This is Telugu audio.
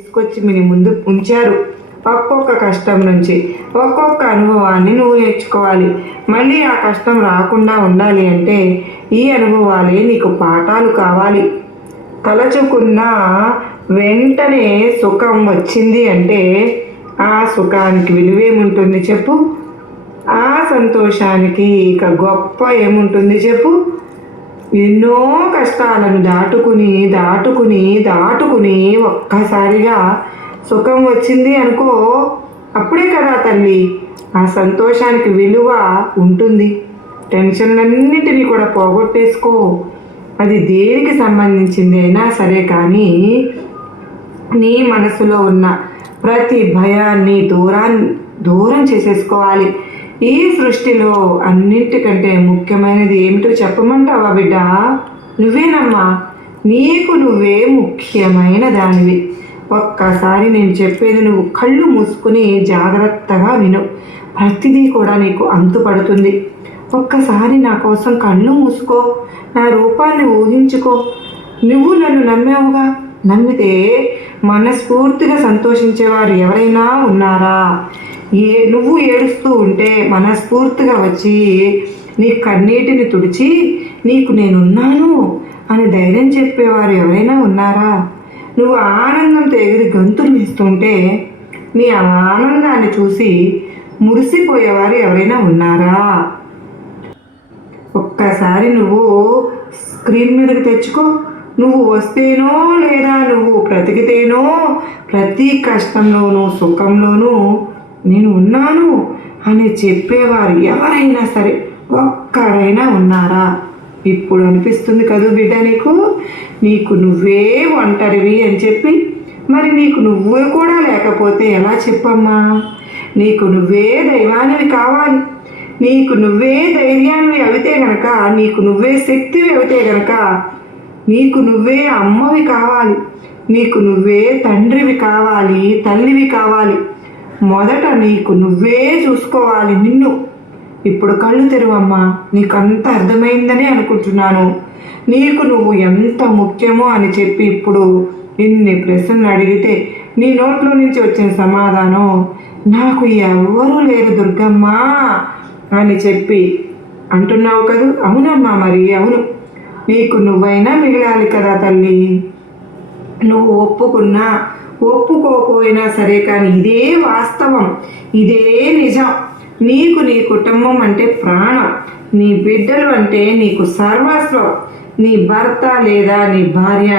తీసుకొచ్చి మీ ముందు ఉంచారు. ఒక్కొక్క కష్టం నుంచి ఒక్కొక్క అనుభవాన్ని నువ్వు నేర్చుకోవాలి. మళ్ళీ ఆ కష్టం రాకుండా ఉండాలి అంటే ఈ అనుభవాలే నీకు పాఠాలు కావాలి. తలచుకున్న వెంటనే సుఖం వచ్చింది అంటే ఆ సుఖానికి విలువేముంటుంది చెప్పు? ఆ సంతోషానికి ఇక గొప్ప ఏముంటుంది చెప్పు? ఎన్నో కష్టాలను దాటుకుని దాటుకుని దాటుకుని ఒక్కసారిగా సుఖం వచ్చింది అనుకో అప్పుడే కదా తల్లి. ఆ సంతోషానికి విలువ ఉంటుంది. టెన్షన్లన్నిటినీ కూడా పోగొట్టేసుకో. అది దేనికి సంబంధించింది అయినా సరే కానీ నీ మనసులో ఉన్న ప్రతి భయాన్ని దూరాన్ని దూరం చేసేసుకోవాలి. ఈ సృష్టిలో అన్నిటికంటే ముఖ్యమైనది ఏమిటో చెప్పమంటావా బిడ్డ? నువ్వేనమ్మా నీకు నువ్వే ముఖ్యమైన దానివి. ఒక్కసారి నేను చెప్పేది నువ్వు కళ్ళు మూసుకుని జాగ్రత్తగా విను. ప్రతిదీ కూడా నీకు అంతుపడుతుంది ఒక్కసారి నా కోసం కళ్ళు మూసుకో నా రూపాన్ని ఊహించుకో. నువ్వు నన్ను నమ్మావుగా? నమ్మితే మనస్ఫూర్తిగా సంతోషించేవారు ఎవరైనా ఉన్నారా? ఏ నువ్వు ఏడుస్తూ ఉంటే మనస్ఫూర్తిగా వచ్చి నీ కన్నీటిని తుడిచి నీకు నేనున్నాను అని ధైర్యం చెప్పేవారు ఎవరైనా ఉన్నారా? నువ్వు ఆనందంతో ఎగిరి గంతులు వేస్తుంటే నీ ఆనందాన్ని చూసి మురిసిపోయేవారు ఎవరైనా ఉన్నారా? ఒక్కసారి నువ్వు స్క్రీన్ మీదకి తెచ్చుకో. నువ్వు వస్తేనో లేదా నువ్వు బ్రతికితేనో ప్రతి కష్టంలోనూ సుఖంలోనూ నేను ఉన్నాను అని చెప్పేవారు. ఎవరైనా సరే ఒక్కరైనా ఉన్నారా? ఇప్పుడు అనిపిస్తుంది కదూ బిడ్డ నీకు? నీకు నువ్వే ఒంటరివి అని చెప్పి మరి నీకు నువ్వు కూడా లేకపోతే ఎలా చెప్పమ్మా? నీకు నువ్వే దైవానివి కావాలి. నీకు నువ్వే ధైర్యాన్ని అవితే గనక నీకు నువ్వే శక్తివి అవితే గనక నీకు నువ్వే అమ్మవి కావాలి. నీకు నువ్వే తండ్రివి కావాలి తల్లివి కావాలి. మొదట నీకు నువ్వే చూసుకోవాలి నిన్ను. ఇప్పుడు కళ్ళు తెరువమ్మా నీకు అంత అర్థమైందని అనుకుంటున్నాను. నీకు నువ్వు ఎంత ముఖ్యమో అని చెప్పి ఇప్పుడు ఇన్ని ప్రశ్నలు అడిగితే నీ నోట్లో నుంచి వచ్చిన సమాధానం నాకు ఎవ్వరూ లేరు దుర్గమ్మ అని చెప్పి అంటున్నావు కదూ? అవునమ్మా మరి అవును. నీకు నువ్వైనా మిగలాలి కదా తల్లి. నువ్వు ఒప్పుకున్నా ఒప్పుకోకపోయినా సరే కానీ ఇదే వాస్తవం. ఇదే నిజం. నీకు నీ కుటుంబం అంటే ప్రాణం. నీ బిడ్డలు అంటే నీకు సర్వస్వం. నీ భర్త లేదా నీ భార్య